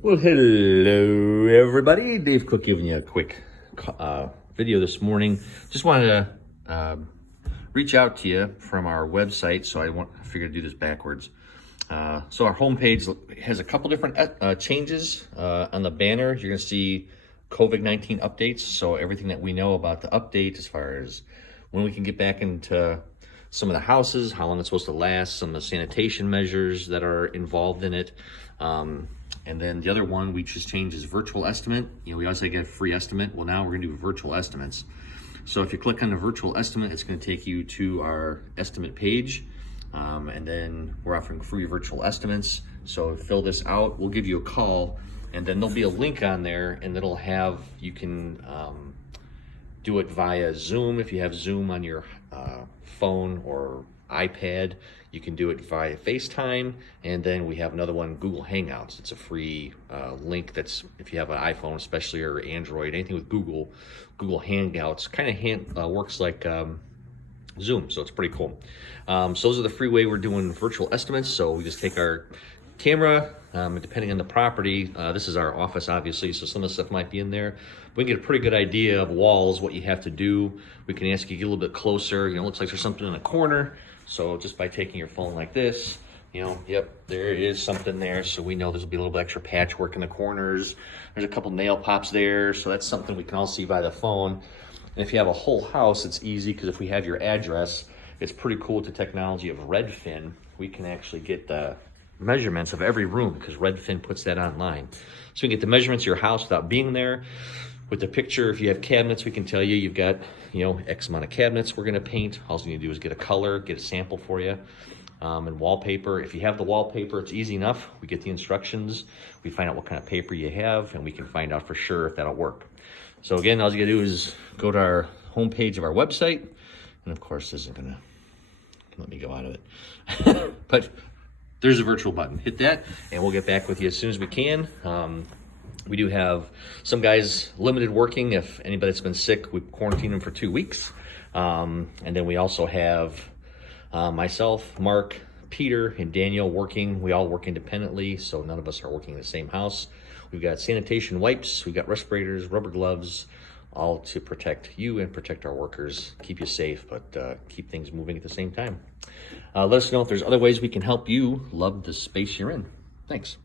Well, hello everybody. Dave Cook giving you a quick video this morning. Just wanted to reach out to you from our website. So I figured to do this backwards. So our homepage has a couple different changes on the banner. You're going to see COVID-19 updates. So everything that we know about the update as far as when we can get back into some of the houses, how long it's supposed to last, some of the sanitation measures that are involved in it. And then the other one we just changed is virtual estimate. You know, we always get a free estimate. Well, now we're gonna do virtual estimates. So if you click on the virtual estimate, it's gonna take you to our estimate page. And then we're offering free virtual estimates. So fill this out, we'll give you a call, and then there'll be a link on there, and it'll have, you can do it via Zoom. If you have Zoom on your phone or iPad, you can do it via FaceTime. And then we have another one, Google Hangouts. It's a free link that's, if you have an iPhone especially, or Android, anything with Google Hangouts kind of works like Zoom, so it's pretty cool. So those are the free way we're doing virtual estimates. So we just take our camera, depending on the property, this is our office obviously, so some of the stuff might be in there. We can get a pretty good idea of walls, what you have to do. We can ask you to get a little bit closer. You know, it looks like there's something in the corner. So just by taking your phone like this, you know, yep, there is something there. So we know there's will be a little bit extra patchwork in the corners. There's a couple nail pops there. So that's something we can all see by the phone. And if you have a whole house, it's easy, because if we have your address, it's pretty cool with the technology of Redfin. We can actually get the measurements of every room, because Redfin puts that online. So we can get the measurements of your house without being there. With the picture, if you have cabinets, we can tell you you've got, you know, X amount of cabinets we're gonna paint. All you need to do is get a color, get a sample for you. And wallpaper, if you have the wallpaper, it's easy enough. We get the instructions, we find out what kind of paper you have, and we can find out for sure if that'll work. So again, all you gotta do is go to our homepage of our website. And of course, this isn't gonna let me go out of it. But there's a virtual button. Hit that, and we'll get back with you as soon as we can. We do have some guys limited working. If anybody that's been sick, we quarantine them for 2 weeks. And then we also have myself, Mark, Peter, and Daniel working. We all work independently, so none of us are working in the same house. We've got sanitation wipes, we've got respirators, rubber gloves, all to protect you and protect our workers, keep you safe, but keep things moving at the same time. Let us know if there's other ways we can help you love the space you're in. Thanks.